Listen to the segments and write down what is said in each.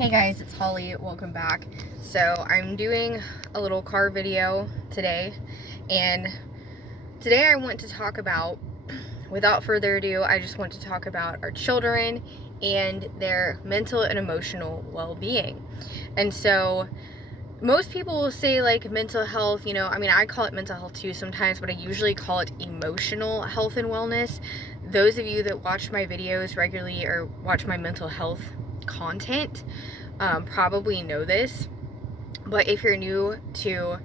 Hey guys, it's Holly. Welcome back. So I'm doing a little car video today, and today I want to talk about, without further ado, I just want to talk about our children and their mental and emotional well-being. And so most people will say like mental health, I call it mental health too sometimes, but I usually call it emotional health and wellness. Those of you that watch my videos regularly or watch my mental health content probably know this, but if you're new to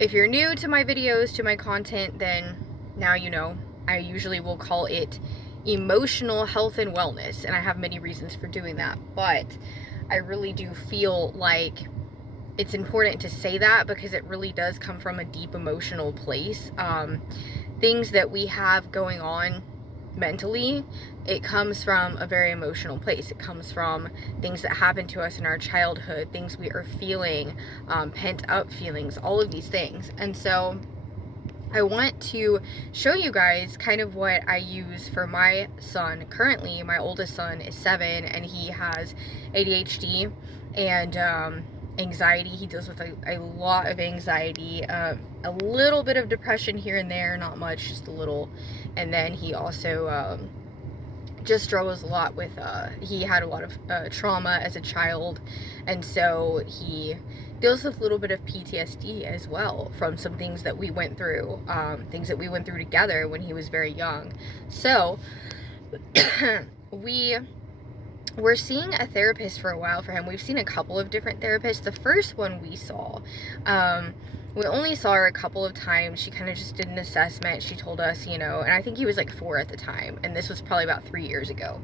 my videos, to my content, then now you know. I usually will call it emotional health and wellness, and I have many reasons for doing that, but I really do feel like it's important to say that because it really does come from a deep emotional place. Things that we have going on mentally, it comes from a very emotional place. It comes from things that happened to us in our childhood, things we are feeling, pent up feelings, all of these things. And so I want to show you guys kind of what I use for my son. Currently, my oldest son is 7 and he has ADHD and anxiety. He deals with a lot of anxiety, a little bit of depression here and there, not much, just a little. And then he also just struggles a lot with, he had a lot of trauma as a child, and so he deals with a little bit of PTSD as well from some things that we went through, together when he was very young. So we're seeing a therapist for a while for him. We've seen a couple of different therapists. The first one we saw, we only saw her a couple of times. She kind of just did an assessment. She told us, and I think he was like 4 at the time, and this was probably about 3 years ago.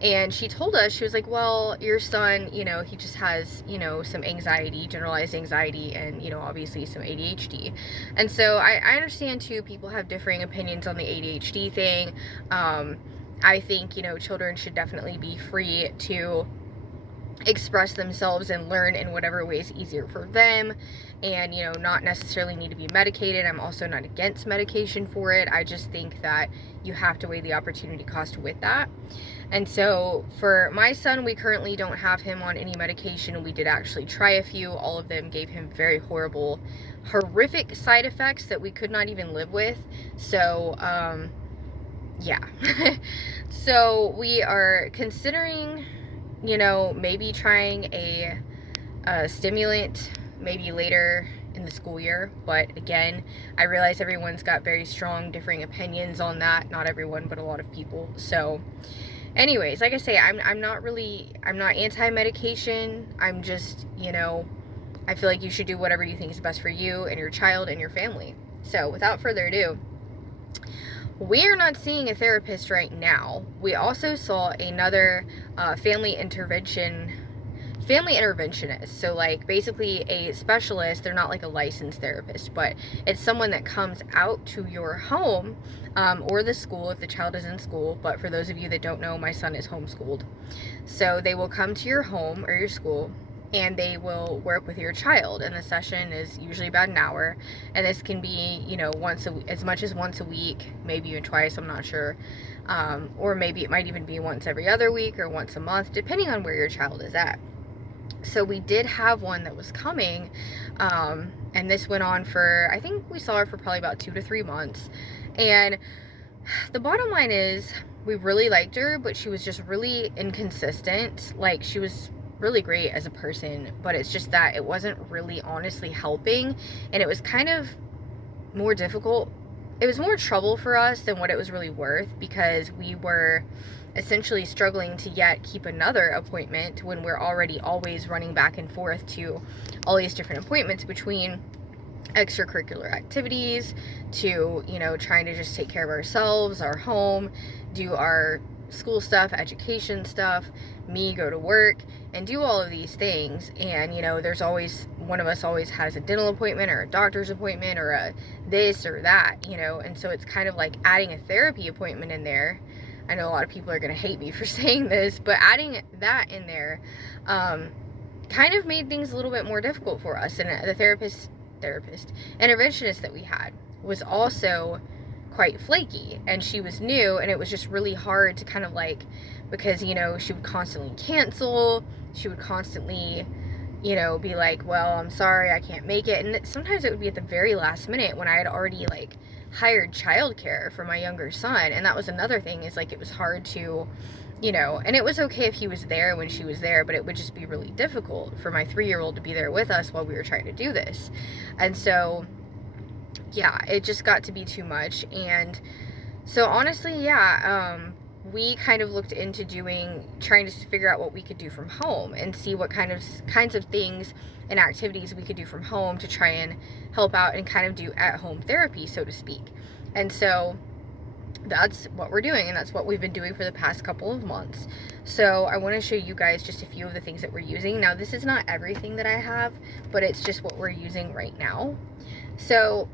And she told us, she was like, well, your son, he just has, some anxiety, generalized anxiety, and, obviously some ADHD. And so I understand too, people have differing opinions on the ADHD thing. I think, children should definitely be free to express themselves and learn in whatever way is easier for them, and, not necessarily need to be medicated. I'm also not against medication for it. I just think that you have to weigh the opportunity cost with that. And so for my son, we currently don't have him on any medication. We did actually try a few. All of them gave him very horrific side effects that we could not even live with. So, yeah. So we are considering, maybe trying a stimulant maybe later in the school year. But again, I realize everyone's got very strong differing opinions on that. Not everyone, but a lot of people. So anyways, like I say, I'm not anti-medication. I'm just, I feel like you should do whatever you think is best for you and your child and your family. So without further ado, we're not seeing a therapist right now. We also saw another family interventionist. So like basically a specialist. They're not like a licensed therapist, but it's someone that comes out to your home or the school if the child is in school. But for those of you that don't know, my son is homeschooled. So they will come to your home or your school, and they will work with your child, and the session is usually about an hour, and this can be, as much as once a week, maybe even twice, I'm not sure, or maybe it might even be once every other week or once a month, depending on where your child is at. So we did have one that was coming, and this went on for, I think we saw her for probably about 2 to 3 months, and the bottom line is, we really liked her, but she was just really inconsistent. Like, she was really great as a person, but it's just that it wasn't really honestly helping, and it was kind of more difficult. It was more trouble for us than what it was really worth, because we were essentially struggling to yet keep another appointment when we're already always running back and forth to all these different appointments between extracurricular activities to, trying to just take care of ourselves, our home, do our school stuff, education stuff, me go to work and do all of these things. And there's always, one of us always has a dental appointment or a doctor's appointment or a this or that, and so it's kind of like adding a therapy appointment in there. I know a lot of people are going to hate me for saying this, but adding that in there kind of made things a little bit more difficult for us. And the interventionist that we had was also quite flaky, and she was new, and it was just really hard to kind of like, because she would constantly cancel, she would constantly, you know, be like, well, I'm sorry, I can't make it. And sometimes it would be at the very last minute when I had already like hired childcare for my younger son. And that was another thing, is like, it was hard to, you know, and it was okay if he was there when she was there, but it would just be really difficult for my 3-year-old to be there with us while we were trying to do this. And so, yeah, it just got to be too much. And so honestly, yeah, we kind of looked into trying to figure out what we could do from home and see what kinds of things and activities we could do from home to try and help out and kind of do at-home therapy, so to speak. And so that's what we're doing, and that's what we've been doing for the past couple of months. So I want to show you guys just a few of the things that we're using. Now, this is not everything that I have, but it's just what we're using right now. So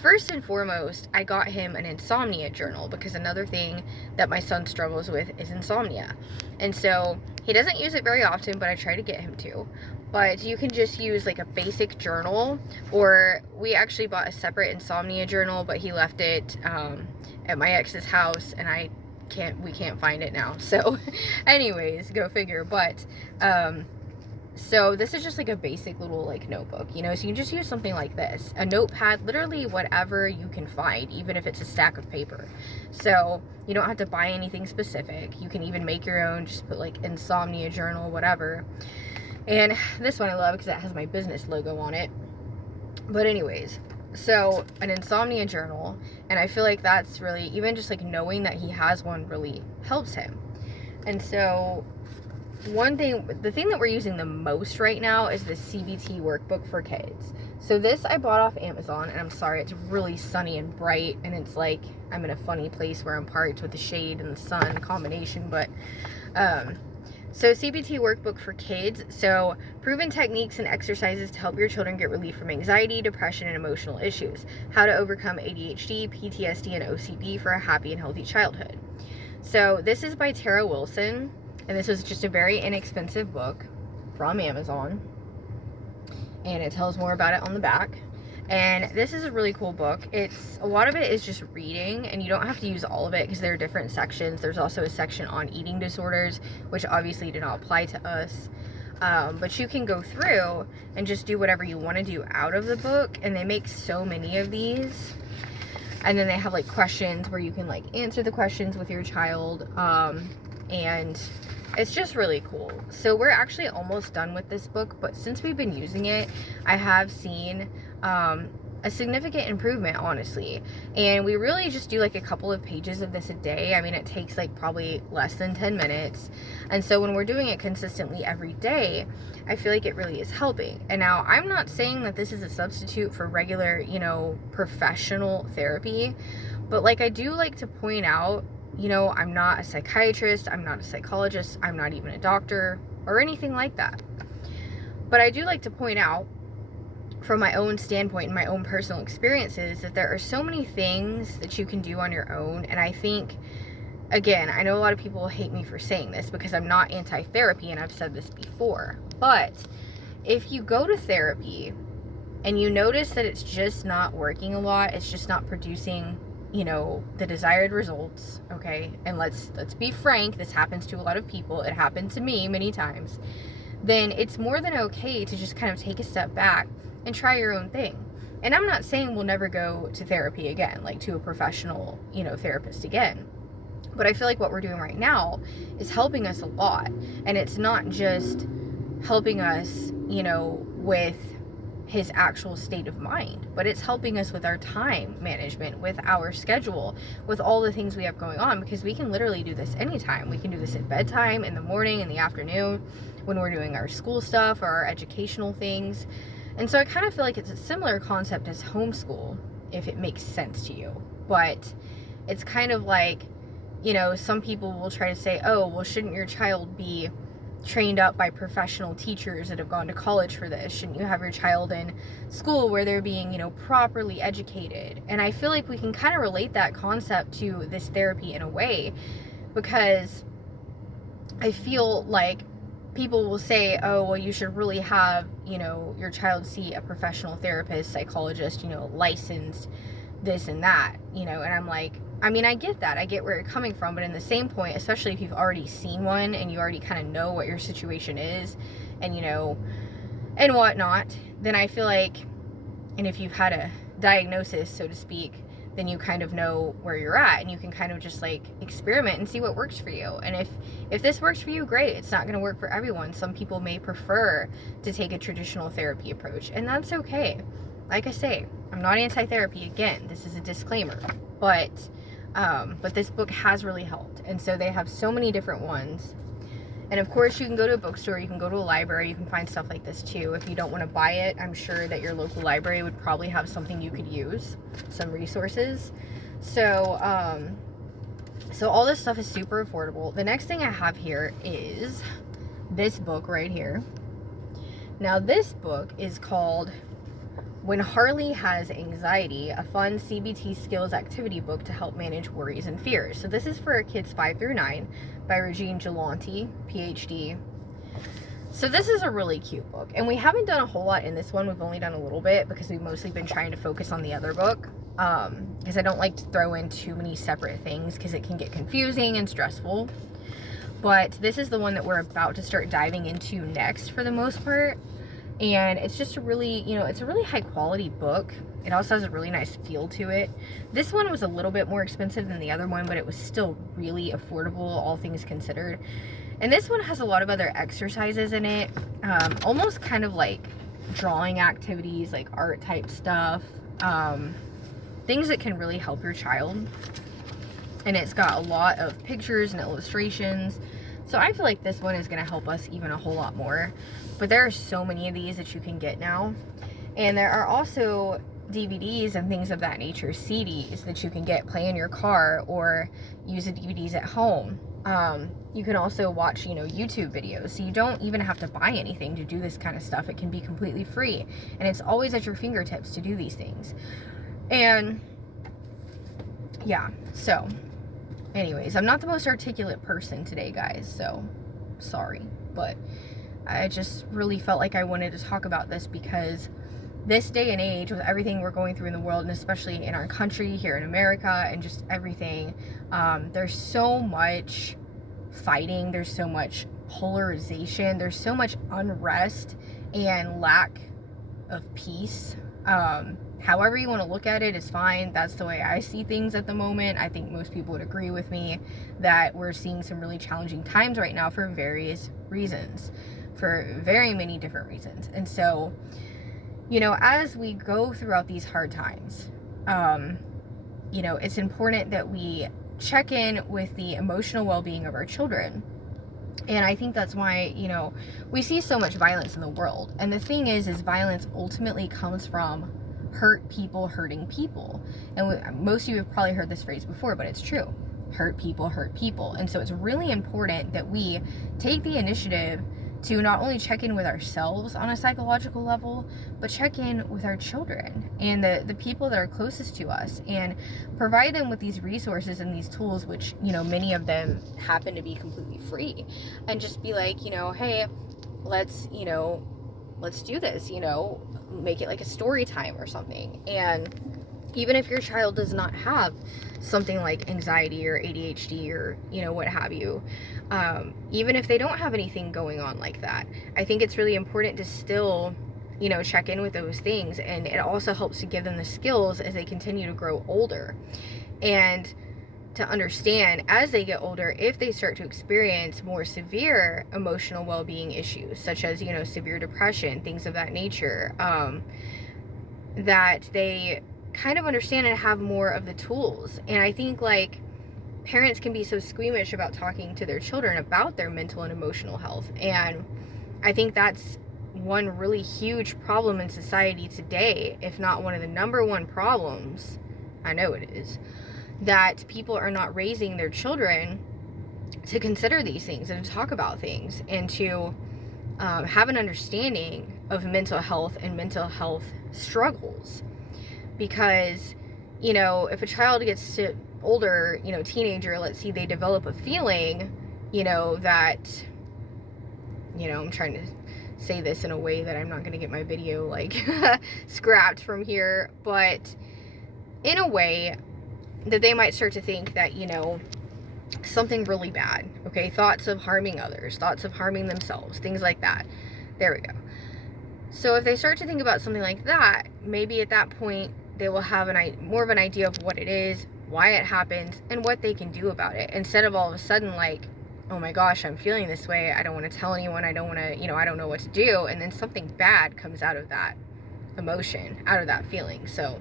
first and foremost, I got him an insomnia journal, because another thing that my son struggles with is insomnia. And so he doesn't use it very often, but I try to get him to. But you can just use like a basic journal, or we actually bought a separate insomnia journal, but he left it at my ex's house, and we can't find it now. So anyways, go figure. But so this is just like a basic little like notebook, you know, so you can just use something like this, a notepad, literally whatever you can find, even if it's a stack of paper. So you don't have to buy anything specific. You can even make your own, just put like insomnia journal, whatever. And this one I love because it has my business logo on it. But anyways, so an insomnia journal, and I feel like that's really, even just like knowing that he has one really helps him. And so the thing that we're using the most right now is the CBT workbook for kids. So this I bought off Amazon, and I'm sorry, it's really sunny and bright, and it's like I'm in a funny place where I'm parked with the shade and the sun combination. But so CBT workbook for kids. So proven techniques and exercises to help your children get relief from anxiety, depression, and emotional issues. How to overcome ADHD, PTSD, and OCD for a happy and healthy childhood. So this is by Tara Wilson. And this was just a very inexpensive book from Amazon. And it tells more about it on the back. And this is a really cool book. A lot of it is just reading, and you don't have to use all of it because there are different sections. There's also a section on eating disorders, which obviously do not apply to us. But you can go through and just do whatever you want to do out of the book. And they make so many of these. And then they have like questions where you can like answer the questions with your child. And it's just really cool. So we're actually almost done with this book, but since we've been using it, I have seen a significant improvement, honestly. And we really just do like a couple of pages of this a day. I mean, it takes like probably less than 10 minutes. And so when we're doing it consistently every day, I feel like it really is helping. And now I'm not saying that this is a substitute for regular, you know, professional therapy, but like I do like to point out, you know, I'm not a psychiatrist, I'm not a psychologist, I'm not even a doctor or anything like that. But I do like to point out from my own standpoint and my own personal experiences that there are so many things that you can do on your own. And I think, again, I know a lot of people hate me for saying this because I'm not anti-therapy, and I've said this before, but if you go to therapy and you notice that it's just not working a lot, it's just not producing, you know, the desired results, okay, and let's be frank, this happens to a lot of people, it happened to me many times, then it's more than okay to just kind of take a step back and try your own thing. And I'm not saying we'll never go to therapy again, like to a professional, you know, therapist again, but I feel like what we're doing right now is helping us a lot. And it's not just helping us, you know, with his actual state of mind, but it's helping us with our time management, with our schedule, with all the things we have going on, because we can literally do this anytime. We can do this at bedtime, in the morning, in the afternoon, when we're doing our school stuff or our educational things. And so I kind of feel like it's a similar concept as homeschool, if it makes sense to you. But it's kind of like, you know, some people will try to say, oh, well, shouldn't your child be trained up by professional teachers that have gone to college for this? Shouldn't you have your child in school where they're being, you know, properly educated? And I feel like we can kind of relate that concept to this therapy in a way, because I feel like people will say, oh, well, you should really have, you know, your child see a professional therapist, psychologist, you know, licensed this and that, you know, and I'm like, I mean, I get that. I get where you're coming from, but in the same point, especially if you've already seen one and you already kind of know what your situation is and, and whatnot, then I feel like, and if you've had a diagnosis, so to speak, then you kind of know where you're at and you can kind of just like experiment and see what works for you. And if this works for you, great. It's not going to work for everyone. Some people may prefer to take a traditional therapy approach, and that's okay. Like I say, I'm not anti-therapy. Again, this is a disclaimer, but this book has really helped. And so they have so many different ones. And of course, you can go to a bookstore, you can go to a library, you can find stuff like this too. If you don't want to buy it, I'm sure that your local library would probably have something you could use, some resources. So all this stuff is super affordable. The next thing I have here is this book right here. Now, this book is called When Harley Has Anxiety, a fun CBT skills activity book to help manage worries and fears. So this is for kids 5 through 9 by Regine Gelonti, PhD. So this is a really cute book. And we haven't done a whole lot in this one. We've only done a little bit because we've mostly been trying to focus on the other book. Because I don't like to throw in too many separate things because it can get confusing and stressful. But this is the one that we're about to start diving into next for the most part. And it's just a really, it's a really high quality book. It also has a really nice feel to it. This one was a little bit more expensive than the other one, but it was still really affordable, all things considered. And this one has a lot of other exercises in it, almost kind of like drawing activities, like art type stuff, things that can really help your child. And it's got a lot of pictures and illustrations. So I feel like this one is going to help us even a whole lot more. But there are so many of these that you can get now. And there are also DVDs and things of that nature, CDs that you can get, play in your car, or use the DVDs at home. You can also watch, YouTube videos. So you don't even have to buy anything to do this kind of stuff. It can be completely free. And it's always at your fingertips to do these things. And yeah, so anyways, I'm not the most articulate person today, guys, so sorry. But I just really felt like I wanted to talk about this because this day and age, with everything we're going through in the world, and especially in our country here in America and just everything, there's so much fighting, there's so much polarization, there's so much unrest and lack of peace. However you want to look at it is fine. That's the way I see things at the moment. I think most people would agree with me that we're seeing some really challenging times right now for various reasons, for very many different reasons. And so, as we go throughout these hard times, it's important that we check in with the emotional well-being of our children. And I think that's why, we see so much violence in the world. And the thing is violence ultimately comes from hurt people hurting people. And most of you have probably heard this phrase before, but it's true. Hurt people hurt people. And so it's really important that we take the initiative to not only check in with ourselves on a psychological level, but check in with our children and the people that are closest to us, and provide them with these resources and these tools, which, many of them happen to be completely free, and just be like, hey, let's do this, make it like a story time or something. And even if your child does not have something like anxiety or ADHD or, what have you, even if they don't have anything going on like that, I think it's really important to still, check in with those things. And it also helps to give them the skills as they continue to grow older, and to understand as they get older, if they start to experience more severe emotional well-being issues, such as, severe depression, things of that nature, that they kind of understand and have more of the tools. And I think, like, parents can be so squeamish about talking to their children about their mental and emotional health. And I think that's one really huge problem in society today, if not one of the number one problems, I know it is, that people are not raising their children to consider these things and to talk about things, and to have an understanding of mental health and mental health struggles. Because, if a child gets to older, teenager, let's see, they develop a feeling, that, I'm trying to say this in a way that I'm not going to get my video, scrapped from here, but in a way, that they might start to think that, something really bad, okay? Thoughts of harming others, thoughts of harming themselves, things like that. There we go. So if they start to think about something like that, maybe at that point they will have more of an idea of what it is, why it happens, and what they can do about it, instead of all of a sudden like, oh my gosh, I'm feeling this way, I don't want to tell anyone, I don't want to, I don't know what to do, and then something bad comes out of that emotion, out of that feeling. So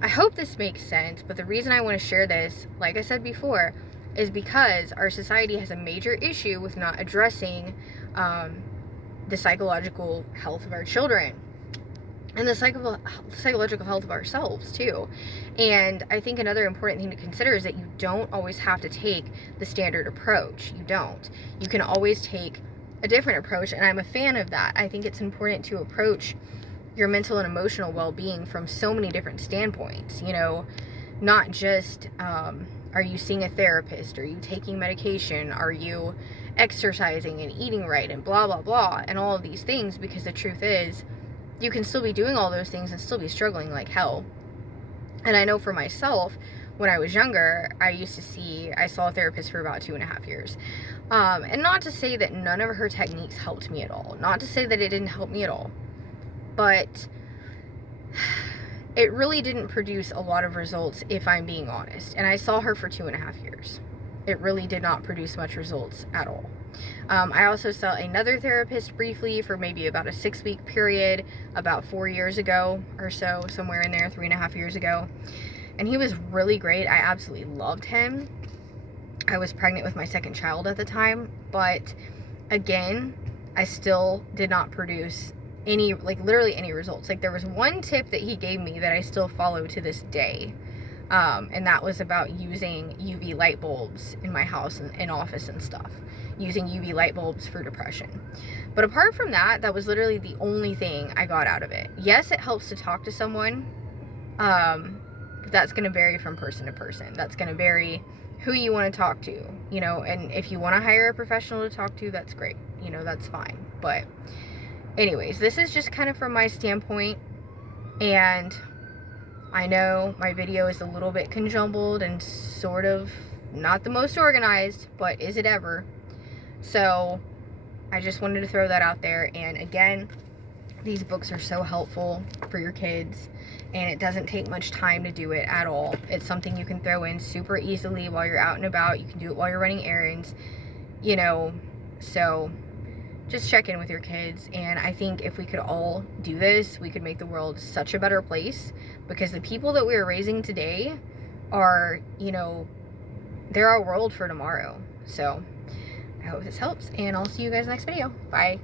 I hope this makes sense, but the reason I want to share this, like I said before, is because our society has a major issue with not addressing the psychological health of our children and the psychological health of ourselves too. And I think another important thing to consider is that you don't always have to take the standard approach. You don't. You can always take a different approach, and I'm a fan of that. I think it's important to approach your mental and emotional well-being from so many different standpoints, not just are you seeing a therapist, are you taking medication, are you exercising and eating right, and blah blah blah, and all of these things, because the truth is you can still be doing all those things and still be struggling like hell. And I know for myself, when I was younger, I saw a therapist for about 2.5 years. And not to say that none of her techniques helped me at all, not to say that it didn't help me at all, but it really didn't produce a lot of results, if I'm being honest. And I saw her for 2.5 years. It really did not produce much results at all. I also saw another therapist briefly for maybe about a 6-week period about 4 years ago or so, somewhere in there, 3.5 years ago. And he was really great. I absolutely loved him. I was pregnant with my second child at the time, but again, I still did not produce literally any results. Like, there was one tip that he gave me that I still follow to this day. And that was about using UV light bulbs in my house and office and stuff. Using UV light bulbs for depression. But apart from that, that was literally the only thing I got out of it. Yes, it helps to talk to someone. But that's going to vary from person to person. That's going to vary who you want to talk to, and if you want to hire a professional to talk to, that's great. That's fine. But anyways, this is just kind of from my standpoint, and I know my video is a little bit conjumbled and sort of not the most organized, but is it ever? So I just wanted to throw that out there. And again, these books are so helpful for your kids, and it doesn't take much time to do it at all. It's something you can throw in super easily while you're out and about. You can do it while you're running errands, so just check in with your kids. And I think if we could all do this, we could make the world such a better place, because the people that we are raising today are, they're our world for tomorrow. So I hope this helps, and I'll see you guys next video. Bye.